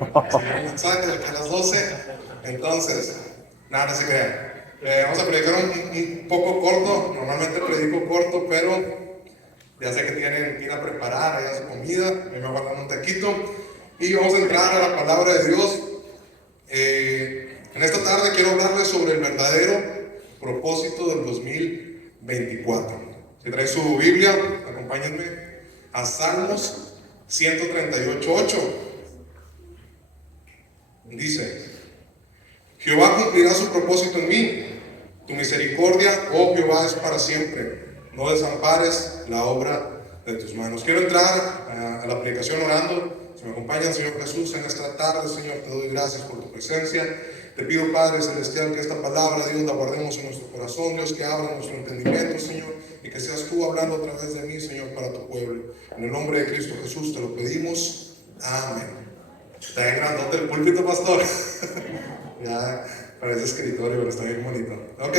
un mensaje de que a las 12. Entonces, nada, no se crean. Vamos a predicar un poco corto. Normalmente predico corto, pero ya sé que tienen que ir a preparar allá su comida. A mí me guardan un taquito. Y vamos a entrar a la palabra de Dios. En esta tarde quiero hablarles sobre el verdadero propósito del 2024. Si trae su Biblia, acompáñenme a Salmos 138:8. Dice: Jehová cumplirá su propósito en mí. Tu misericordia, oh Jehová, es para siempre. No desampares la obra de tus manos. Quiero entrar a la predicación orando. Si me acompañan, Señor Jesús, en esta tarde, Señor, te doy gracias por tu presencia. Te pido, Padre Celestial, que esta palabra, Dios, la guardemos en nuestro corazón, Dios, que abra nuestro entendimiento, Señor, y que seas tú hablando a través de mí, Señor, para tu pueblo. En el nombre de Cristo Jesús te lo pedimos. Amén. Está bien grandote el púlpito, pastor. Ya parece escritorio, pero está bien bonito. Ok,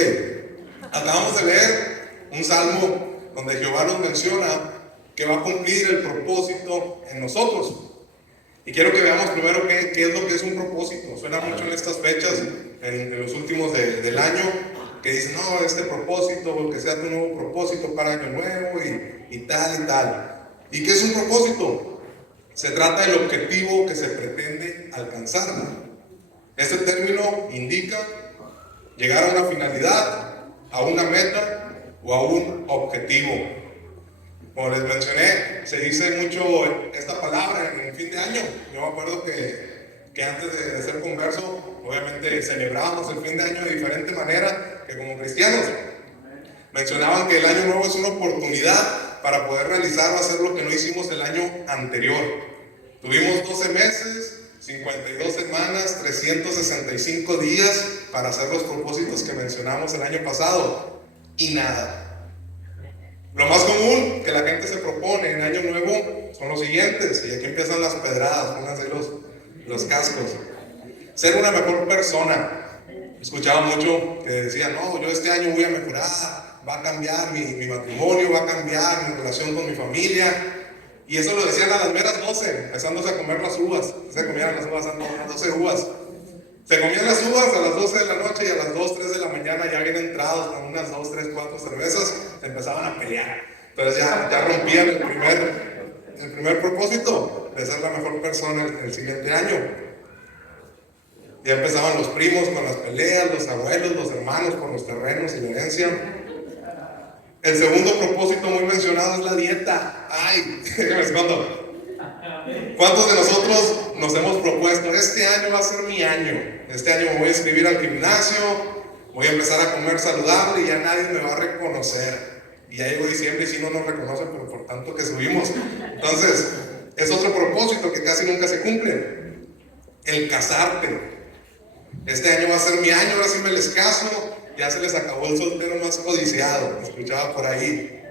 acabamos de leer un salmo donde Jehová nos menciona que va a cumplir el propósito en nosotros. Y quiero que veamos primero qué es lo que es un propósito. Suena mucho en estas fechas, en los últimos del año, que dicen, no, este propósito, que sea tu nuevo propósito para año nuevo y tal y tal. ¿Y qué es un propósito? Se trata del objetivo que se pretende alcanzar. Este término indica llegar a una finalidad, a una meta o a un objetivo. Como les mencioné, se dice mucho esta palabra en el fin de año. Yo me acuerdo que antes de ser converso, obviamente celebrábamos el fin de año de diferente manera que como cristianos. Mencionaban que el año nuevo es una oportunidad para poder realizar o hacer lo que no hicimos el año anterior. Tuvimos 12 meses, 52 semanas, 365 días para hacer los propósitos que mencionamos el año pasado y nada. Lo más común que la gente se propone en año nuevo son los siguientes, y aquí empiezan las pedradas, pónganse los cascos. Ser una mejor persona. Escuchaba mucho que decían, no, yo este año voy a mejorar, va a cambiar mi matrimonio, va a cambiar mi relación con mi familia. Y eso lo decían a las meras 12, empezándose a comer las uvas. Se comían las uvas, las 12 uvas. Se comían las uvas a las 12 de la noche y a las 2, 3 de la mañana ya bien entrados con unas 2, 3, 4 cervezas, se empezaban a pelear. Entonces ya rompían el primer propósito de ser la mejor persona el siguiente año. Ya empezaban los primos con las peleas, los abuelos, los hermanos con los terrenos y la herencia. El segundo propósito muy mencionado es la dieta. Ay, déjame escondo. ¿Cuántos de nosotros nos hemos propuesto, este año va a ser mi año? Este año me voy a inscribir al gimnasio, voy a empezar a comer saludable y ya nadie me va a reconocer. Y ya llegó diciembre y sí no nos reconocen, pero por tanto que subimos. Entonces, es otro propósito que casi nunca se cumple. El casarte. Este año va a ser mi año, ahora sí me les caso. Ya se les acabó el soltero más codiciado, escuchaba por ahí.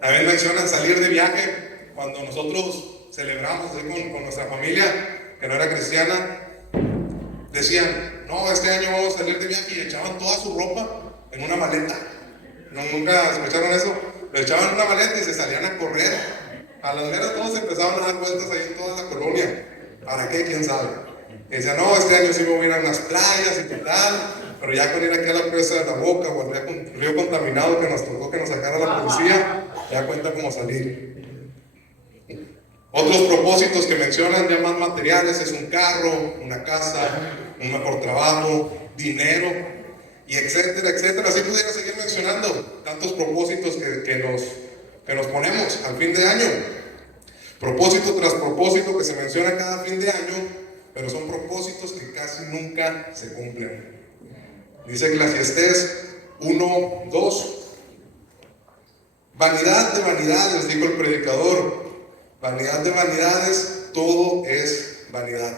También mencionan salir de viaje. Cuando nosotros celebramos con nuestra familia, que no era cristiana, decían, no, este año vamos a salir de viaje, y echaban toda su ropa en una maleta. ¿Nunca escucharon eso? Lo echaban en una maleta y se salían a correr. A las meras todos empezaban a dar vueltas ahí en toda la colonia. ¿Para qué? ¿Quién sabe? Y decían, no, este año sí me voy a ir a unas playas y tal. Pero ya con ir aquí a la presa de la Boca o al río contaminado que nos tocó que nos sacara la policía, ya cuenta cómo salir. Otros propósitos que mencionan ya más materiales es un carro, una casa, un mejor trabajo, dinero, y etcétera, etcétera. Así pudiera seguir mencionando tantos propósitos que nos ponemos al fin de año. Propósito tras propósito que se menciona cada fin de año, pero son propósitos que casi nunca se cumplen. Dice Eclesiastés 1:2. Vanidad de vanidades, dijo el predicador. Vanidad de vanidades, todo es vanidad.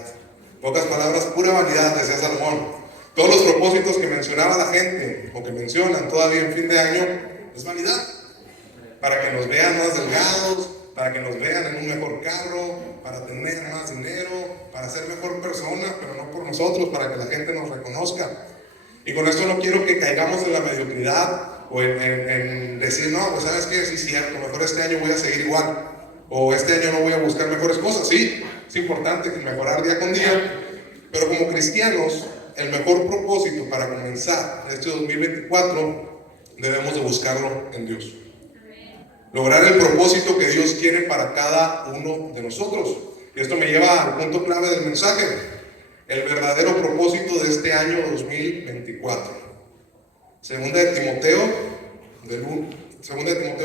En pocas palabras, pura vanidad, decía Salomón. Todos los propósitos que mencionaba la gente, o que mencionan todavía en fin de año, es vanidad. Para que nos vean más delgados, para que nos vean en un mejor carro, para tener más dinero, para ser mejor persona, pero no por nosotros, para que la gente nos reconozca. Y con esto no quiero que caigamos en la mediocridad o en decir, no, pues sabes qué, sí es cierto, mejor este año voy a seguir igual. O este año no voy a buscar mejores cosas. Sí Es importante mejorar día con día, pero como cristianos, el mejor propósito para comenzar este 2024 debemos de buscarlo en Dios. Lograr el propósito que Dios quiere para cada uno de nosotros. Y esto me lleva al punto clave del mensaje, el verdadero propósito de este año 2024. Segunda de Timoteo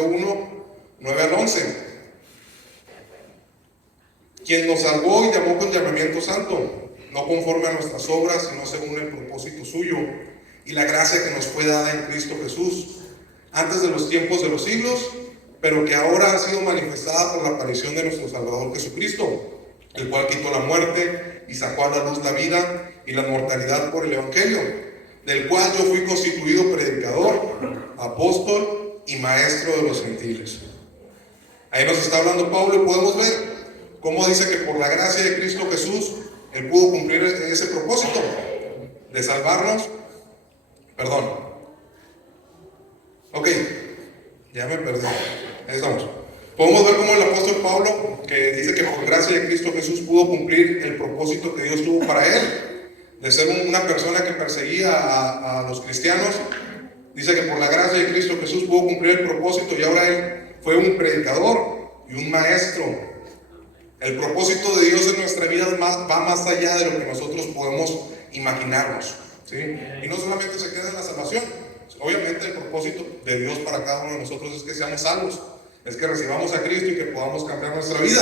1, 9 al 11. Quien nos salvó y llamó con llamamiento santo, no conforme a nuestras obras, sino según el propósito suyo y la gracia que nos fue dada en Cristo Jesús, antes de los tiempos de los siglos, pero que ahora ha sido manifestada por la aparición de nuestro Salvador Jesucristo, el cual quitó la muerte y sacó a la luz la vida y la mortalidad por el Evangelio, del cual yo fui constituido predicador, apóstol y maestro de los gentiles. Ahí nos está hablando Pablo y podemos ver cómo dice que por la gracia de Cristo Jesús, Él pudo cumplir ese propósito de salvarnos. Perdón. Ok, ya me perdí. Ahí estamos. Podemos ver cómo el apóstol Pablo, que dice que por gracia de Cristo Jesús pudo cumplir el propósito que Dios tuvo para él, de ser una persona que perseguía a los cristianos. Dice que por la gracia de Cristo Jesús pudo cumplir el propósito y ahora él fue un predicador y un maestro. El propósito de Dios en nuestra vida va más allá de lo que nosotros podemos imaginarnos, ¿sí? Y no solamente se queda en la salvación. Obviamente el propósito de Dios para cada uno de nosotros es que seamos salvos, es que recibamos a Cristo y que podamos cambiar nuestra vida,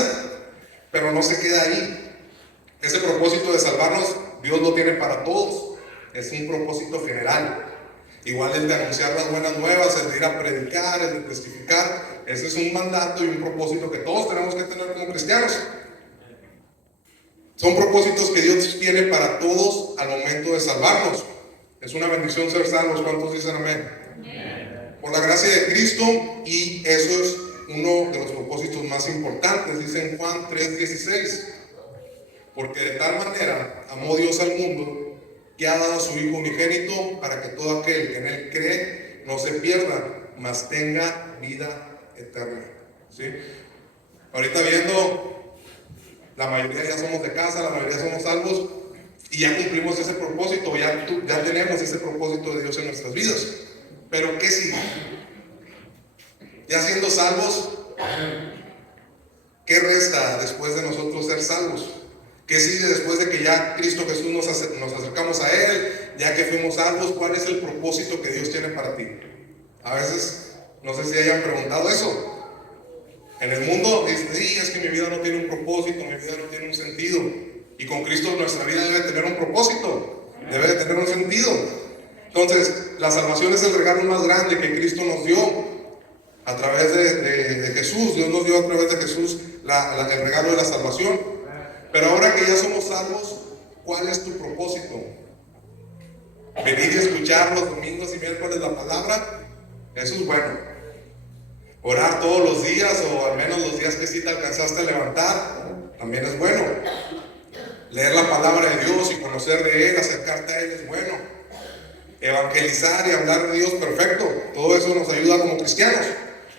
pero no se queda ahí. Ese propósito de salvarnos, Dios lo tiene para todos, es un propósito general. Igual el de anunciar las buenas nuevas, el de ir a predicar, el de testificar, ese es un mandato y un propósito que todos tenemos que tener como cristianos. Son propósitos que Dios tiene para todos al momento de salvarnos. Es una bendición ser salvos. ¿Cuántos dicen amén? Por la gracia de Cristo, y eso es uno de los propósitos más importantes, dice en Juan 3:16. Porque de tal manera amó Dios al mundo, que ha dado a su Hijo unigénito, para que todo aquel que en Él cree no se pierda, mas tenga vida eterna. ¿Sí? Ahorita viendo, la mayoría ya somos de casa, la mayoría somos salvos, y ya cumplimos ese propósito, ya tenemos ese propósito de Dios en nuestras vidas. Pero ¿qué sigue? Ya siendo salvos, ¿qué resta después de nosotros ser salvos? ¿Qué sigue después de que ya Cristo Jesús nos acercamos a Él, ya que fuimos salvos? ¿Cuál es el propósito que Dios tiene para ti? A veces, no sé si hayan preguntado eso. En el mundo dicen, sí, es que mi vida no tiene un propósito, mi vida no tiene un sentido. Y con Cristo nuestra vida debe tener un propósito, debe de tener un sentido. Entonces, la salvación es el regalo más grande que Cristo nos dio a través de Jesús. Dios nos dio a través de Jesús el regalo de la salvación. Pero ahora que ya somos salvos, ¿cuál es tu propósito? Venir y escuchar los domingos y miércoles la palabra, eso es bueno. Orar todos los días, o al menos los días que sí te alcanzaste a levantar, también es bueno. Leer la palabra de Dios y conocer de Él, acercarte a Él es bueno. Evangelizar y hablar de Dios, perfecto. Todo eso nos ayuda como cristianos.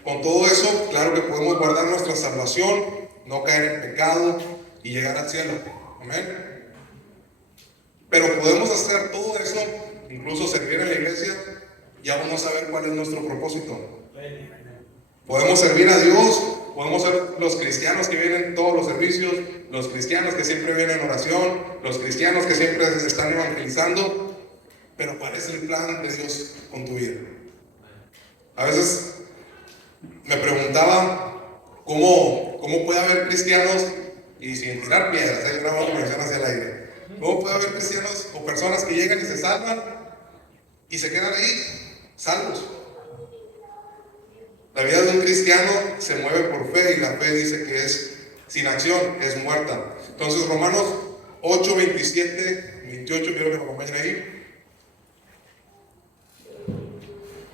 Con todo eso, claro que podemos guardar nuestra salvación, no caer en pecado y llegar al cielo. Amén. Pero podemos hacer todo eso, incluso servir en la iglesia, y aún no saber cuál es nuestro propósito. Podemos servir a Dios, podemos ser los cristianos que vienen todos los servicios, los cristianos que siempre vienen en oración, los cristianos que siempre se están evangelizando, pero ¿cuál es el plan de Dios con tu vida? A veces me preguntaba cómo puede haber cristianos, y sin tirar piedras, hay una conversación hacia el aire, ¿cómo puede haber cristianos o personas que llegan y se salvan y se quedan ahí, salvos? La vida de un cristiano se mueve por fe, y la fe dice que es sin acción, es muerta. Entonces Romanos 8, 27, 28, quiero que me acompañen ahí.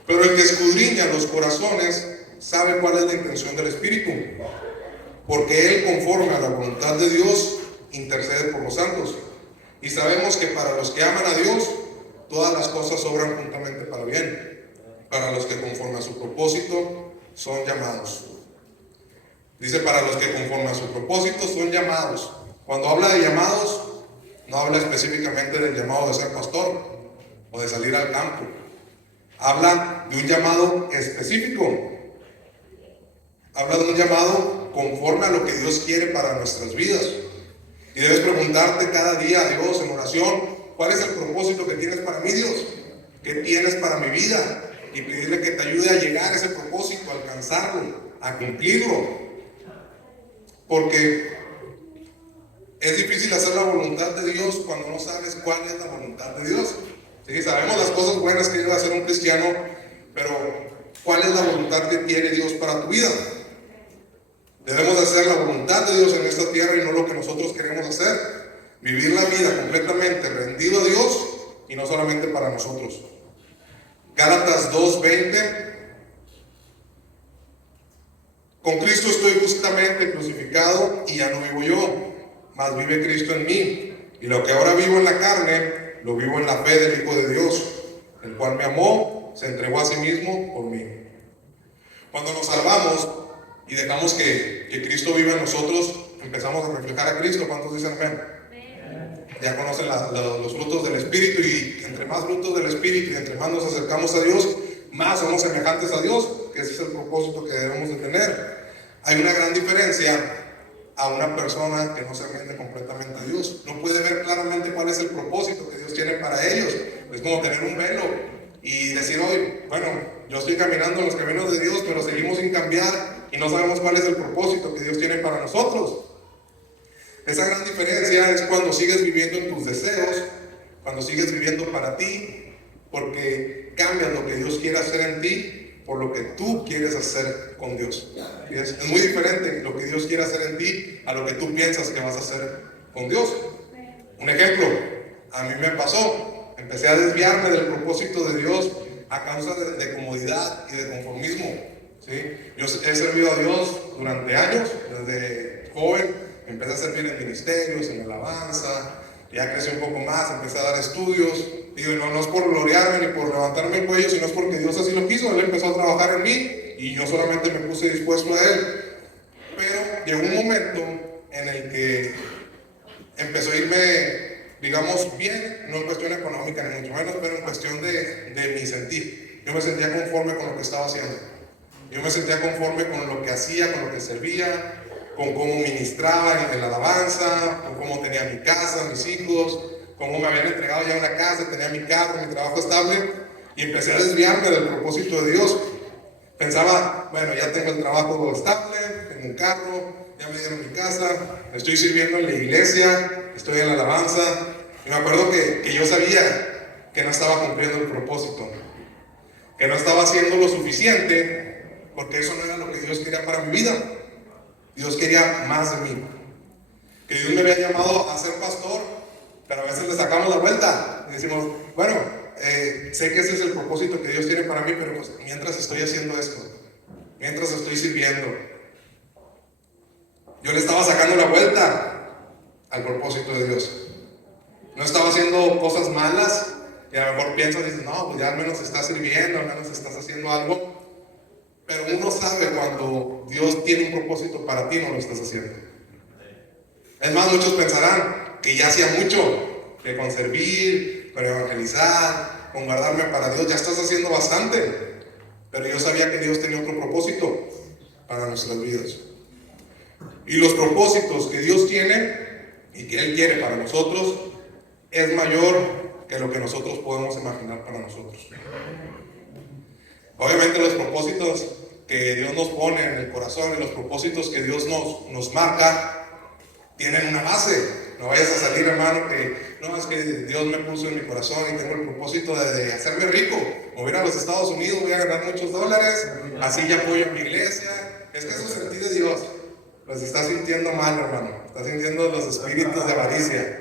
Pero el que escudriña los corazones sabe cuál es la intención del Espíritu, porque Él, conforme a la voluntad de Dios, intercede por los santos. Y sabemos que para los que aman a Dios, todas las cosas obran juntamente para bien, para los que conforme a su propósito son llamados. Dice, para los que conforme a su propósito son llamados. Cuando habla de llamados, no habla específicamente del llamado de ser pastor o de salir al campo. Habla de un llamado específico. Habla de un llamado conforme a lo que Dios quiere para nuestras vidas. Y debes preguntarte cada día a Dios en oración, ¿cuál es el propósito que tienes para mí, Dios? ¿Qué tienes para mi vida? Y pedirle que te ayude a llegar a ese propósito, a alcanzarlo, a cumplirlo. Porque es difícil hacer la voluntad de Dios cuando no sabes cuál es la voluntad de Dios. Sí, sabemos las cosas buenas que debe hacer un cristiano, pero ¿cuál es la voluntad que tiene Dios para tu vida? Debemos hacer la voluntad de Dios en esta tierra y no lo que nosotros queremos hacer. Vivir la vida completamente rendido a Dios y no solamente para nosotros. Gálatas 2:20. Con Cristo estoy justamente crucificado y ya no vivo yo, mas vive Cristo en mí. Y lo que ahora vivo en la carne, lo vivo en la fe del Hijo de Dios, el cual me amó, se entregó a sí mismo por mí. Cuando nos salvamos y dejamos que Cristo viva en nosotros, empezamos a reflejar a Cristo. ¿Cuántos dicen amén? Ya conocen los frutos del Espíritu, y entre más frutos del Espíritu y entre más nos acercamos a Dios, más somos semejantes a Dios, que ese es el propósito que debemos de tener. Hay una gran diferencia a una persona que no se rinde completamente a Dios. No puede ver claramente cuál es el propósito que Dios tiene para ellos. Es como tener un velo y decir hoy, bueno, yo estoy caminando en los caminos de Dios, pero seguimos sin cambiar y no sabemos cuál es el propósito que Dios tiene para nosotros. Esa gran diferencia es cuando sigues viviendo en tus deseos, cuando sigues viviendo para ti, porque cambias lo que Dios quiere hacer en ti por lo que tú quieres hacer con Dios. Es muy diferente lo que Dios quiere hacer en ti a lo que tú piensas que vas a hacer con Dios. Un ejemplo, a mí me pasó, empecé a desviarme del propósito de Dios a causa de comodidad y de conformismo. ¿Sí? Yo he servido a Dios durante años, desde joven. Empecé a servir en ministerios, en alabanza, ya crecí un poco más, empecé a dar estudios. Digo, no es por gloriarme ni por levantarme el cuello, sino es porque Dios así lo quiso. Él empezó a trabajar en mí y yo solamente me puse dispuesto a Él. Pero llegó un momento en el que empezó a irme, digamos, bien, no en cuestión económica ni mucho menos, pero en cuestión de mi sentir. Yo me sentía conforme con lo que estaba haciendo. Yo me sentía conforme con lo que hacía, con lo que servía, con cómo ministraba en la alabanza, con cómo tenía mi casa, mis hijos, cómo me habían entregado ya una casa, tenía mi carro, mi trabajo estable, y empecé a desviarme del propósito de Dios. Pensaba, bueno, ya tengo el trabajo estable, tengo un carro, ya me dieron mi casa, estoy sirviendo en la iglesia, estoy en la alabanza, y me acuerdo que yo sabía que no estaba cumpliendo el propósito, que no estaba haciendo lo suficiente, porque eso no era lo que Dios quería para mi vida. Dios quería más de mí. Que Dios me había llamado a ser pastor, pero a veces le sacamos la vuelta y decimos, bueno, sé que ese es el propósito que Dios tiene para mí, pero pues, mientras estoy haciendo esto, mientras estoy sirviendo, yo le estaba sacando la vuelta al propósito de Dios. No estaba haciendo cosas malas y a lo mejor piensas y dices, no, pues ya al menos estás sirviendo, al menos estás haciendo algo. Pero uno sabe cuando Dios tiene un propósito para ti, no lo estás haciendo. Es más, muchos pensarán que ya hacía mucho, que con servir, con evangelizar, con guardarme para Dios, ya estás haciendo bastante. Pero yo sabía que Dios tenía otro propósito para nuestras vidas. Y los propósitos que Dios tiene y que Él quiere para nosotros es mayor que lo que nosotros podemos imaginar para nosotros. Obviamente los propósitos que Dios nos pone en el corazón y los propósitos que Dios nos marca tienen una base. No vayas a salir, hermano, que no, es que Dios me puso en mi corazón y tengo el propósito de hacerme rico. Me voy a ir a los Estados Unidos, voy a ganar muchos dólares, así ya apoyo a mi iglesia. Es que eso sentí de Dios. Los está sintiendo mal, hermano. Está sintiendo los espíritus de avaricia.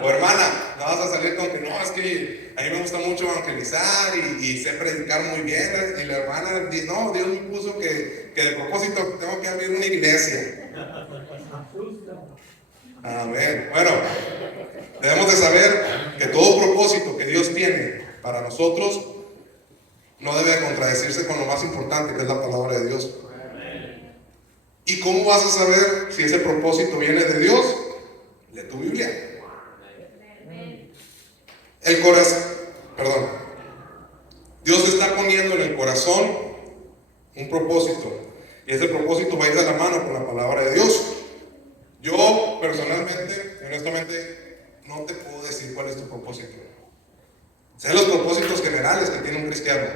O hermana, no vas a salir con que no, es que a mí me gusta mucho evangelizar y sé predicar muy bien. Y la hermana dice, no, Dios me puso que de propósito tengo que abrir una iglesia. Amén. Bueno, debemos de saber que todo propósito que Dios tiene para nosotros no debe contradecirse con lo más importante, que es la palabra de Dios. ¿Y cómo vas a saber si ese propósito viene de Dios? Lee tu Biblia. El corazón, perdón. Dios está poniendo en el corazón un propósito. Y ese propósito va a ir de la mano con la palabra de Dios. Yo personalmente, honestamente, no te puedo decir cuál es tu propósito. Sé los propósitos generales que tiene un cristiano.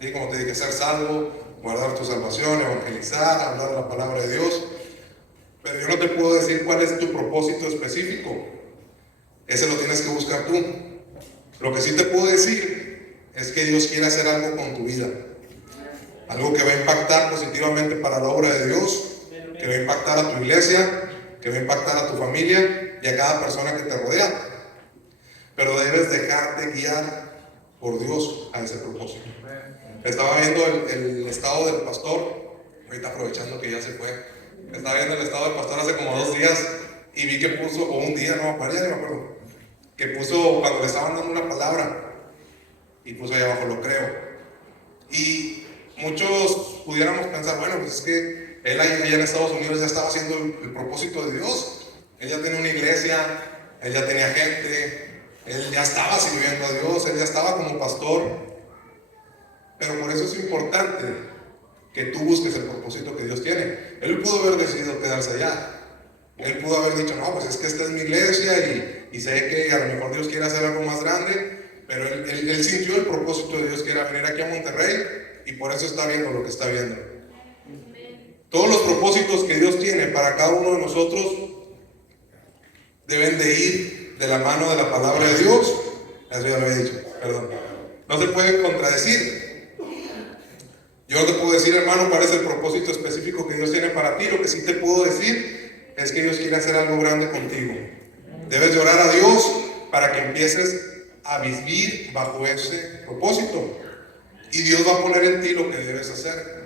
¿Sí? Como te dije, ser salvo, guardar tu salvación, evangelizar, hablar de la palabra de Dios. Pero yo no te puedo decir cuál es tu propósito específico. Ese lo tienes que buscar tú. Lo que sí te puedo decir es que Dios quiere hacer algo con tu vida. Algo que va a impactar positivamente para la obra de Dios, que va a impactar a tu iglesia, que va a impactar a tu familia y a cada persona que te rodea. Pero debes dejarte guiar por Dios a ese propósito. Estaba viendo el estado del pastor, ahorita aprovechando que ya se fue. Estaba viendo el estado del pastor hace como 2 días y vi que puso, o un día, no, ya no me acuerdo, que puso cuando le estaban dando una palabra y puso ahí abajo, lo creo. Y muchos pudiéramos pensar, bueno, pues es que él allá en Estados Unidos ya estaba haciendo el propósito de Dios. Él ya tenía una iglesia, él ya tenía gente, él ya estaba sirviendo a Dios, él ya estaba como pastor. Pero por eso es importante que tú busques el propósito que Dios tiene. Él pudo haber decidido quedarse allá. Él pudo haber dicho, no, pues es que esta es mi iglesia y sé que a lo mejor Dios quiere hacer algo más grande. Pero él sintió el propósito de Dios, que era venir aquí a Monterrey, y por eso está viendo lo que está viendo. Todos los propósitos que Dios tiene para cada uno de nosotros deben de ir de la mano de la palabra de Dios. Eso ya lo había dicho, perdón. No se puede contradecir. Yo no te puedo decir, hermano, cuál es el propósito específico que Dios tiene para ti. Lo que sí te puedo decir es que Dios quiere hacer algo grande contigo. Debes de orar a Dios para que empieces a vivir bajo ese propósito. Y Dios va a poner en ti lo que debes hacer.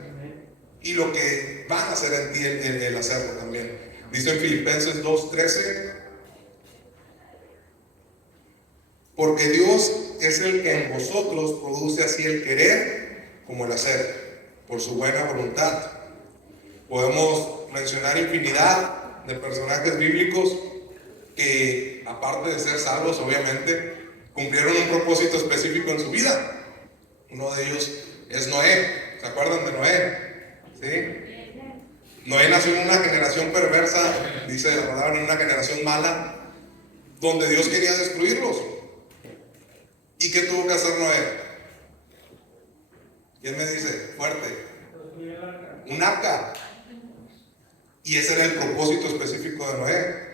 Y lo que va a hacer en ti el hacerlo también. Dice en Filipenses 2:13: porque Dios es el que en vosotros produce así el querer como el hacer, por su buena voluntad. Podemos mencionar infinidad de personajes bíblicos que, aparte de ser salvos, obviamente, cumplieron un propósito específico en su vida. Uno de ellos es Noé. ¿Se acuerdan de Noé? ¿Sí? Noé nació en una generación perversa, dice la palabra, en una generación mala, donde Dios quería destruirlos. ¿Y qué tuvo que hacer Noé? ¿Quién me dice? Fuerte. Un arca. Y ese era el propósito específico de Noé.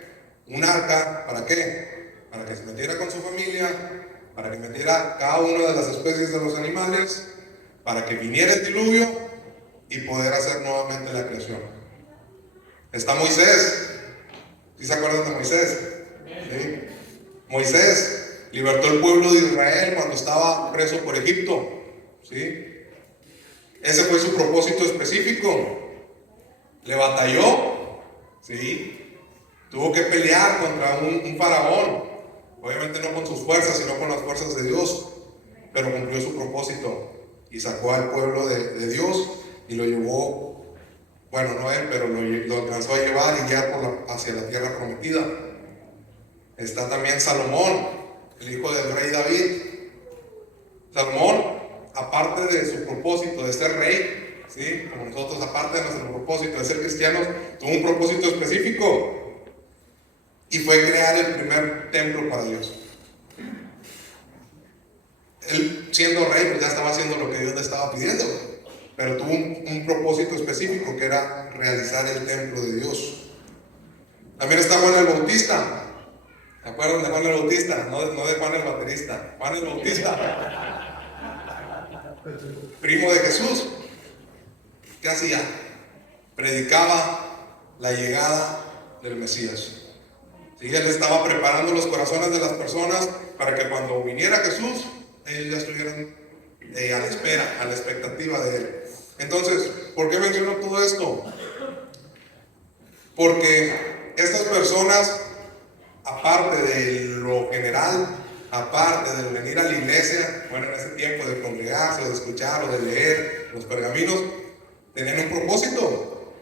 Un arca, ¿para qué? Para que se metiera con su familia, para que metiera cada una de las especies de los animales, para que viniera el diluvio y poder hacer nuevamente la creación. Está Moisés. ¿Sí se acuerdan de Moisés? ¿Sí? Moisés libertó al pueblo de Israel cuando estaba preso por Egipto. ¿Sí? Ese fue su propósito específico. Le batalló, ¿sí? Tuvo que pelear contra un faraón. Obviamente no con sus fuerzas, sino con las fuerzas de Dios. Pero cumplió su propósito y sacó al pueblo de Dios y lo llevó, bueno, no él, pero lo alcanzó a llevar y guiar hacia la tierra prometida. Está también Salomón, el hijo del rey David. Salomón, aparte de su propósito de ser rey, ¿sí? Como nosotros, aparte de nuestro propósito de ser cristianos, tuvo un propósito específico y fue crear el primer templo para Dios. Él, siendo rey, pues ya estaba haciendo lo que Dios le estaba pidiendo, pero tuvo un propósito específico, que era realizar el templo de Dios. También está Juan el Bautista. ¿Se acuerdan de Juan el Bautista? No de Juan el baterista, Juan el Bautista, primo de Jesús. ¿Qué hacía? Predicaba la llegada del Mesías. ¿Sí? Él estaba preparando los corazones de las personas para que cuando viniera Jesús, ellos ya estuvieran a la espera, a la expectativa de Él. Entonces, ¿por qué menciono todo esto? Porque estas personas, aparte de lo general, aparte de venir a la iglesia, bueno, en ese tiempo de congregarse, o de escuchar, o de leer los pergaminos, tenían un propósito.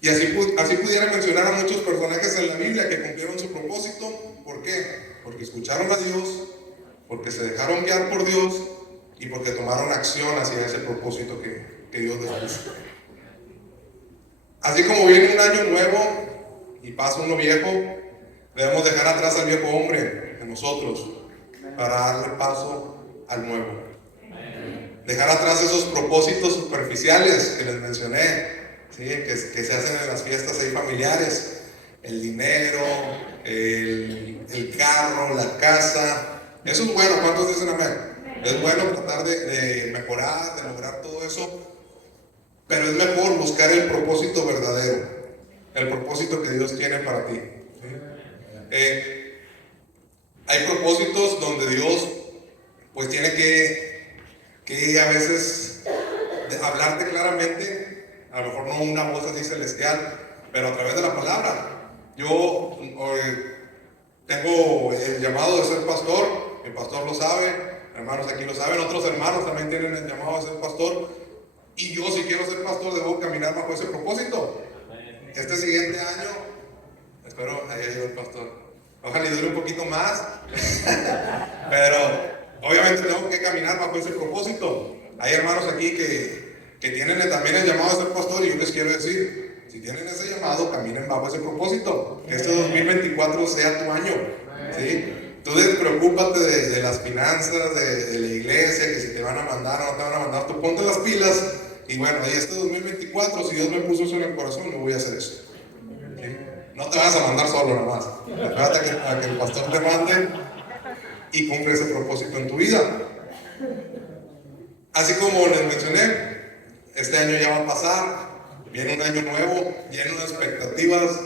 Y así pudiera mencionar a muchos personajes en la Biblia que cumplieron su propósito. ¿Por qué? Porque escucharon a Dios, porque se dejaron guiar por Dios y porque tomaron acción hacia ese propósito que Dios les puso. Así como viene un año nuevo y pasa uno viejo, debemos dejar atrás al viejo hombre en nosotros para darle paso al nuevo. Dejar atrás esos propósitos superficiales que les mencioné, ¿sí? que se hacen en las fiestas ahí familiares. El dinero, el carro, la casa. Eso es bueno. ¿Cuántos dicen amén? Es bueno tratar de mejorar, de lograr todo eso, pero es mejor buscar el propósito verdadero, el propósito que Dios tiene para ti. ¿Sí? Hay propósitos donde Dios pues tiene que a veces hablarte claramente, a lo mejor no una voz así celestial, pero a través de la palabra. Yo tengo el llamado de ser pastor, el pastor lo sabe, hermanos aquí lo saben, otros hermanos también tienen el llamado de ser pastor, y yo si quiero ser pastor debo caminar bajo ese propósito. Este siguiente año, espero, ahí llegó el pastor, ojalá y dure un poquito más, pero obviamente tengo que caminar bajo ese propósito. Hay hermanos aquí que tienen también el llamado de ser pastor, y yo les quiero decir, si tienen ese llamado, caminen bajo ese propósito. Que este 2024 sea tu año, ¿sí? Tú despreocúpate de las finanzas, de la iglesia, que si te van a mandar o no te van a mandar, tú ponte las pilas, y bueno, y este 2024, si Dios me puso eso en el corazón, yo voy a hacer eso. ¿Sí? No te vas a mandar solo nada más. Espérate a que el pastor te mande y cumple ese propósito en tu vida. Así como les mencioné, este año ya va a pasar, viene un año nuevo, lleno de expectativas,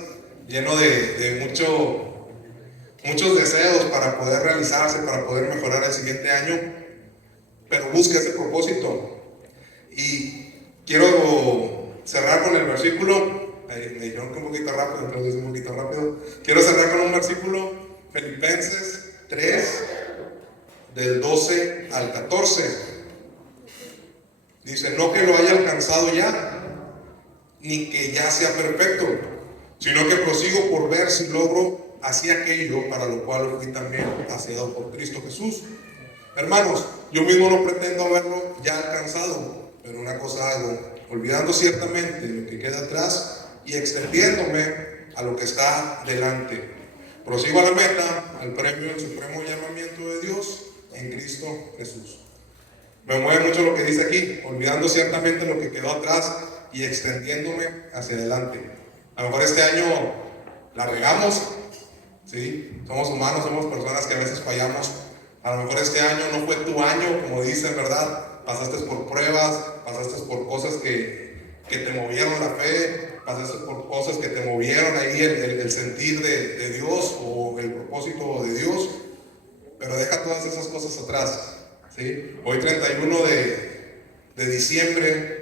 lleno de muchos deseos para poder realizarse, para poder mejorar el siguiente año, pero busca ese propósito. Y quiero cerrar con el versículo, me dijeron que un poquito rápido, entonces un poquito rápido. Quiero cerrar con un versículo, Filipenses 3, del 12 al 14. Dice, no que lo haya alcanzado ya, ni que ya sea perfecto, sino que prosigo por ver si logro así aquello para lo cual fui también aseado por Cristo Jesús. Hermanos, yo mismo no pretendo haberlo ya alcanzado, pero una cosa hago, olvidando ciertamente lo que queda atrás y extendiéndome a lo que está delante. Prosigo a la meta, al premio del supremo llamamiento de Dios en Cristo Jesús. Me mueve mucho lo que dice aquí, olvidando ciertamente lo que quedó atrás y extendiéndome hacia adelante. A lo mejor este año la regamos, ¿sí? Somos humanos, somos personas que a veces fallamos. A lo mejor este año no fue tu año, como dicen, ¿verdad? Pasaste por pruebas, pasaste por cosas que te movieron la fe, pasaste por cosas que te movieron ahí el sentir de Dios o el propósito de Dios, pero deja todas esas cosas atrás, ¿sí? Hoy 31 de diciembre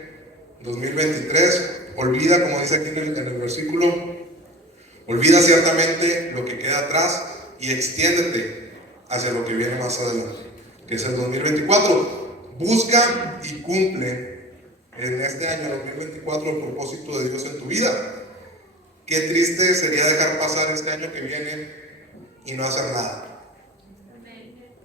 2023, olvida, como dice aquí en el versículo, olvida ciertamente lo que queda atrás y extiéndete hacia lo que viene más adelante, que es el 2024. Busca y cumple en este año 2024 el propósito de Dios en tu vida. Qué triste sería dejar pasar este año que viene y no hacer nada.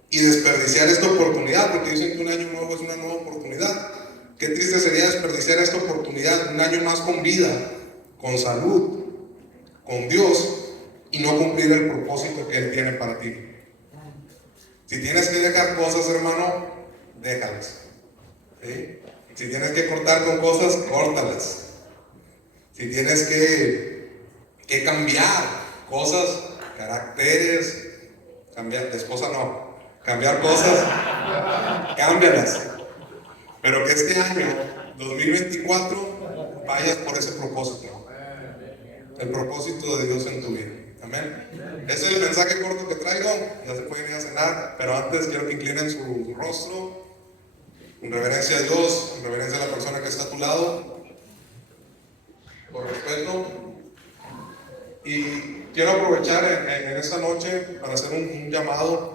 Y desperdiciar esta oportunidad, porque dicen que un año nuevo es una nueva oportunidad. Qué triste sería desperdiciar esta oportunidad, un año más con vida, con salud, con Dios, y no cumplir el propósito que Él tiene para ti. Si tienes que dejar cosas, hermano, déjalas. ¿Sí? Si tienes que cortar con cosas, córtalas. Si tienes que cambiar cosas, caracteres, cambiar de esposa no, cambiar cosas, cámbialas. Pero que este año, 2024, vayas por ese propósito. El propósito de Dios en tu vida. Amén. Ese es el mensaje corto que traigo. Ya se pueden ir a cenar, pero antes quiero que inclinen su rostro en reverencia a Dios, en reverencia a la persona que está a tu lado, por respeto. Y quiero aprovechar en esta noche para hacer un llamado